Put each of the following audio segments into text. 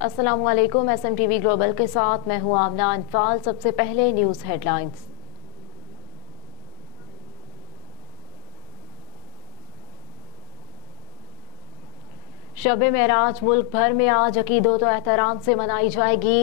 अस्सलाम वालेकुम। SMTV global के साथ मैं हूं आमना अनफाल। सबसे पहले न्यूज़ हेडलाइंस। शब मेराज मुल्क भर में आज अकीदत व एहतराम से मनाई जाएगी।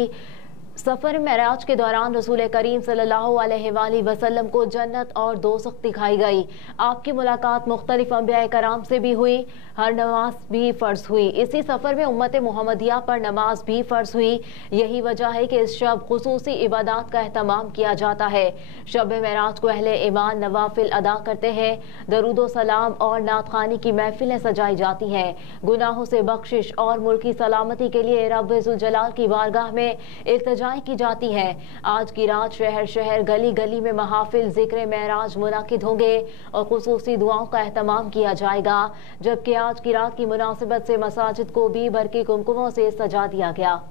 सफ़र मेराज के दौरान रसूल करीम सल्लल्लाहु अलैहि वसल्लम को जन्नत और दोज़ख दिखाई गई। आपकी मुलाकात मुख्तलिफ अंबिया कराम से भी हुई। हर नमाज भी फ़र्ज हुई। इसी सफ़र में उम्मत मोहम्मदिया पर नमाज भी फ़र्ज हुई। यही वजह है कि इस शब खुसूसी इबादत का एहतमाम किया जाता है। शब मेराज को अहले ईमान नवाफिल अदा करते हैं। दरूदो सलाम और नात खानी की महफिलें सजाई जाती हैं। गुनाहों से बख्शिश और मुल्की सलामती के लिए रब जुल जलाल की बारगाह में इल्तिजा की जाती है। आज की रात शहर शहर गली गली में महाफिल जिक्र मेराज मुनाकिद होंगे और खुसूसी दुआओं का एहतमाम किया जाएगा। जबकि आज की रात की मुनासिबत से मसाजिद को भी बरकी कुमकुमों से सजा दिया गया।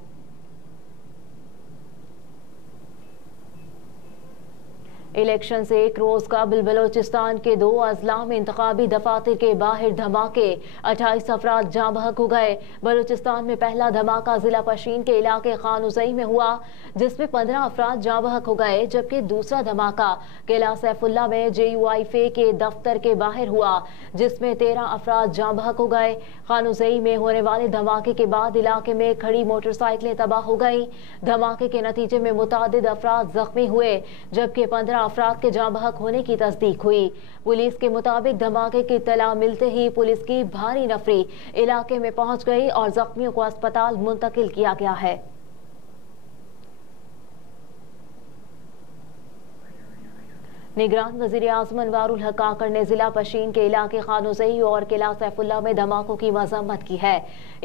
इलेक्शन से एक रोज कबल बलोचिस्तान के 2 अजला में इंतखाबी दफातर के बाहर धमाके, 28 अफराद जाँ बहक हो गए। बलोचिस्तान में पहला धमाका जिला पशीन के इलाके खानुजई में हुआ, जिसमें 15 अफराद जाँ बहक हो गए, जबकि दूसरा धमाका किला सैफुल्ला में JUIF के दफ्तर के बाहर हुआ, जिसमें 13 अफराद जाँ बहक हो गए। खानुजई में होने वाले धमाके के बाद इलाके में खड़ी मोटरसाइकिलें तबाह हो गई। धमाके के नतीजे में मुतादिद अफराद जख्मी हुए, जबकि 15 अफराद के जाँ बहक होने की तस्दीक हुई। पुलिस के मुताबिक धमाके की इत्तला मिलते ही पुलिस की भारी नफरी इलाके में पहुंच गई और जख्मियों को अस्पताल मुंतकिल किया गया है। निगरान वज़ीर आज़म अनवारुल हक काकड़ ने जिला पशीन के इलाके खानुजई और किला सैफुल्ला में धमाकों की मजम्मत की है।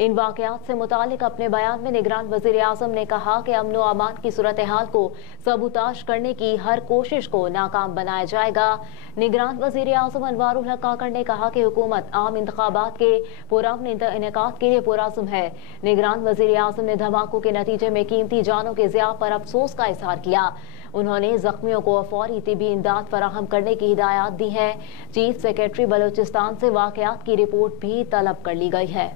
इन वाकयात से मुतालिक अपने बयान में निगरान वज़ीर आज़म ने कहा कि अमन व अमान की सूरत हाल को सबूताश करने की हर कोशिश को नाकाम बनाया जाएगा। निगरान वज़ीर आज़म अनवारुल हक काकड़ ने कहा कि हुकूमत आम इंतखाबात के पुरअमन इनेकाद के लिए पुरअज़्म है। निगरान वज़ीर आज़म ने धमाकों के नतीजे में कीमती जानों के ज़िया पर अफसोस का इजहार किया। उन्होंने जख्मियों को फौरी तिबी इमदाद फराहम करने की हिदायत दी है। चीफ सेक्रेटरी बलोचिस्तान से वाकयात की रिपोर्ट भी तलब कर ली गई है।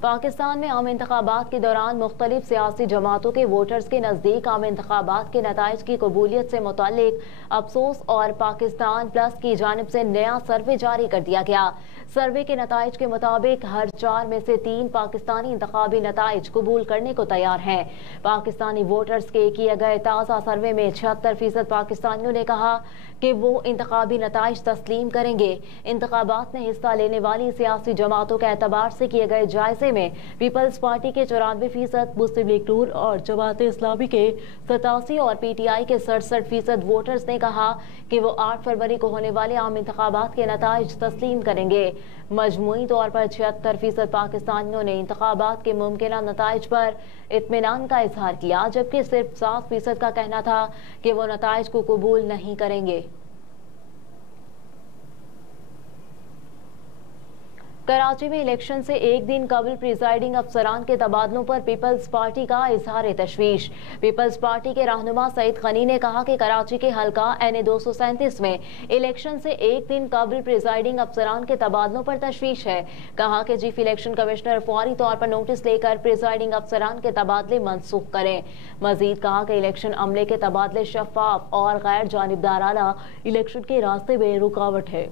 पाकिस्तान में आम इंतखाबात के दौरान मुख्तलिफ सियासी जमातों के वोटर्स के नज़दीक आम इंतखाबात के नताइज की कबूलियत से मुतालिक अफसोस और पाकिस्तान प्लस की जानिब से नया सर्वे जारी कर दिया गया। सर्वे के नताइज के मुताबिक हर 4 में से 3 पाकिस्तानी इंतखाबी नताइज कबूल करने को तैयार हैं। पाकिस्तानी वोटर्स के किए गए ताज़ा सर्वे में 76% पाकिस्तानियों ने कहा कि वो इंतखाबी नताइज तस्लीम करेंगे। इंतखाबात में हिस्सा लेने वाली सियासी जमातों के एतबार से किए गए जायजे में पीपल्स पार्टी के 94%, मुस्लिम लीग नून और जमात इस्लामी के 87 और PTI के 67% वोटर्स ने कहा कि वो 8 फरवरी को होने वाले आम इंतखाबात के नताइज तस्लीम करेंगे। मजमूई तौर पर 76% पाकिस्तानियों ने इंतखाबात के मुमकिना नताइज पर इत्मीनान का इजहार किया, जबकि सिर्फ 7% का कहना था कि वो नताइज को कबूल नहीं करेंगे। कराची में इलेक्शन से एक दिन कबल प्रिजाइडिंग अफसरान के तबादलों पर पीपल्स पार्टी का इजहार तशवीश। पीपल्स पार्टी के रहनुमा सईद खनी ने कहा कि कराची के हल्का NA 237 में इलेक्शन से एक दिन कबल प्रिजाइडिंग अफसरान के तबादलों पर तशवीश है। कहा कि चीफ इलेक्शन कमिश्नर फौरी तौर पर नोटिस लेकर प्रिजाइडिंग अफसरान के तबादले मनसूख करें। मजीद कहा कि इलेक्शन अमले के तबादले शफाफ और गैर जानिबदाराना इलेक्शन के रास्ते में रुकावट है।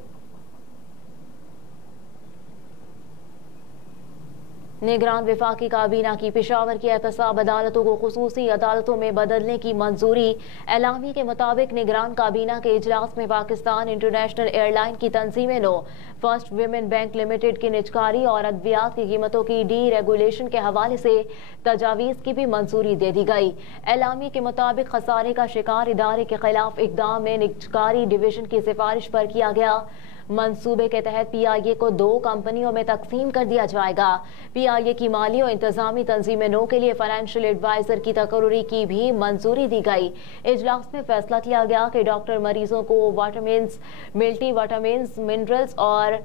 निगरान विफाकी काबीना की पेशावर की एहतसाब अदालतों को खुसूसी अदालतों में बदलने की मंजूरी। एलामी के मुताबिक निगरान काबीना के इजलास में पाकिस्तान इंटरनेशनल एयरलाइन की तंजीमें नो फर्स्ट विमेन बैंक लिमिटेड की निजकारी और अद्वियात की कीमतों की डी रेगुलेशन के हवाले से तजावीज़ की भी मंजूरी दे दी गई। एलामी के मुताबिक खसारे का शिकार इदारे के खिलाफ इकदाम में निजकारी डिवीजन की सिफारिश पर किया गया। मंसूबे के तहत PIA को 2 कंपनियों में तकसीम कर दिया जाएगा। PIA की माली और इंतजामी तंजीमें नो के लिए फाइनेंशियल एडवाइजर की तकर्री की भी मंजूरी दी गई। इजलास में फैसला किया गया कि डॉक्टर मरीजों को विटामिन्स, मल्टीविटामिन्स, मिनरल्स और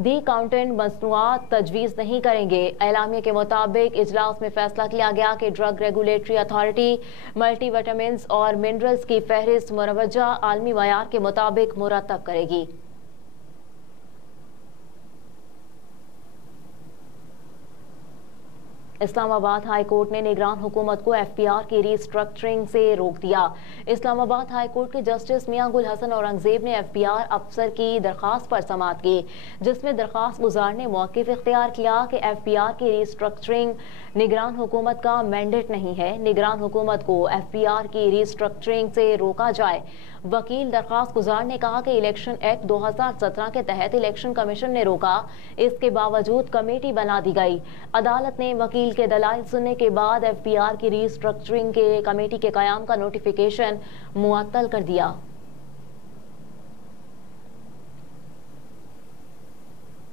दी काउंटेंट मसनूआत तजवीज़ नहीं करेंगे। एलामिया के मुताबिक इजलास में फैसला किया गया कि ड्रग रेगुलेटरी अथॉरिटी मल्टीविटामिन्स और मिनरल्स की फहरिस्त मुरवजा आलमी मयार के मुताबिक मुरतब करेगी। इस्लामाबाद हाई कोर्ट ने निगरान हुकूमत को FPR की रीस्ट्रक्चरिंग से रोक दिया। इस्लामाबाद हाई कोर्ट के जस्टिस मियां गुल हसन औरंगजेब ने FPR अफसर की दरखास्त पर समाअत की, जिसमें दरखास्त गुजार ने मौक़िफ़ इख्तियार किया कि FPR की रीस्ट्रक्चरिंग निगरान हुकूमत का मैंडेट नहीं है। निगरान हुकूमत को FPR की रीस्ट्रक्चरिंग से रोका जाए। वकील दरखास्त गुजार ने कहा कि इलेक्शन एक्ट 2017 के तहत इलेक्शन कमीशन ने रोका, इसके बावजूद कमेटी बना दी गई। अदालत ने वकील के दलाइल सुनने के बाद FPR की रीस्ट्रक्चरिंग के कमेटी के क़याम का नोटिफिकेशन मुअत्तल कर दिया।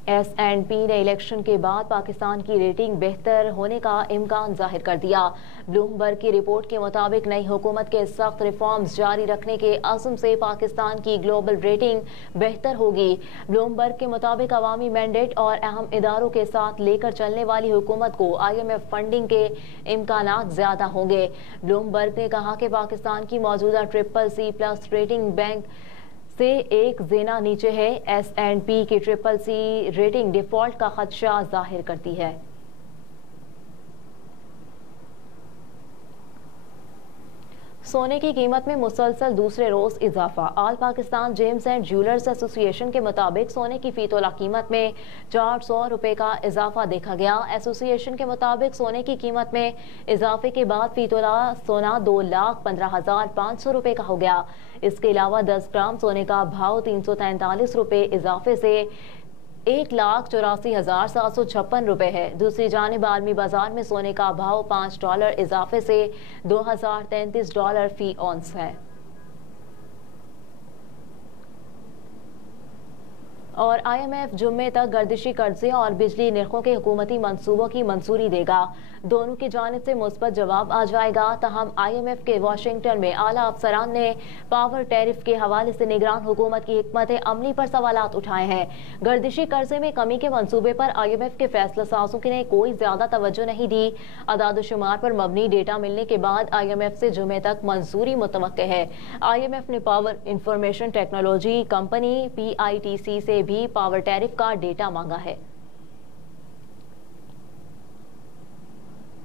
S&P ने इलेक्शन के बाद पाकिस्तान की रेटिंग बेहतर होने का इम्कान जाहिर कर दिया। ब्लूमबर्ग की रिपोर्ट के मुताबिक नई हुकूमत के सख्त रिफॉर्म्स जारी रखने के अज़्म से पाकिस्तान की ग्लोबल रेटिंग बेहतर होगी। ब्लूमबर्ग के मुताबिक अवामी मैंडेट और अहम इदारों के साथ लेकर चलने वाली हुकूमत को IMF फंडिंग के इम्कानात ज्यादा होंगे। ब्लूमबर्ग ने कहा कि पाकिस्तान की मौजूदा CCC+ रेटिंग बैंक से एक ज़ेना नीचे है। S&P की CCC रेटिंग डिफॉल्ट का खदशा जाहिर करती है। सोने की कीमत में मुसलसल दूसरे रोज इजाफा। All Pakistan gems and jewellers association के मुताबिक सोने की फी तोला कीमत में 400 रुपए का इजाफा देखा गया। एसोसिएशन के मुताबिक सोने की कीमत में इजाफे के बाद फी तोला सोना 2,15,500 रुपए का हो गया। इसके अलावा 10 ग्राम सोने का भाव 343 रुपए इजाफे से 1,84,756 रुपए है। दूसरी जानिब आलमी बाजार में सोने का भाव $5 इजाफे से $2,033 फी औंस है। और IMF जुम्मे तक गर्दिशी कर्जे और बिजली निर्खों के हुकूमती मंसूबों की मंजूरी देगा। दोनों की जानिब से मुस्बत जवाब आ जाएगा। तहम IMF के वाशिंगटन में आला अफसरान ने पावर टैरिफ के हवाले से निगरान हुकूमत की हिकमत अमली पर सवालात उठाए हैं। गर्दिशी कर्जे में कमी के मंसूबे पर IMF के फैसला साजों ने कोई ज्यादा तवज्जो नहीं दी। अदाद-ओ-शुमार पर मबनी डेटा मिलने के बाद IMF से जुम्मे तक मंजूरी मुतवक्के है। IMF ने power information technology company PITC से भी पावर टैरिफ का डेटा मांगा है।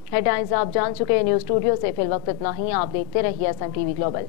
हेडलाइंस आप जान चुके हैं। न्यूज स्टूडियो से फिल वक्त इतना ही। आप देखते रहिए SM TV ग्लोबल।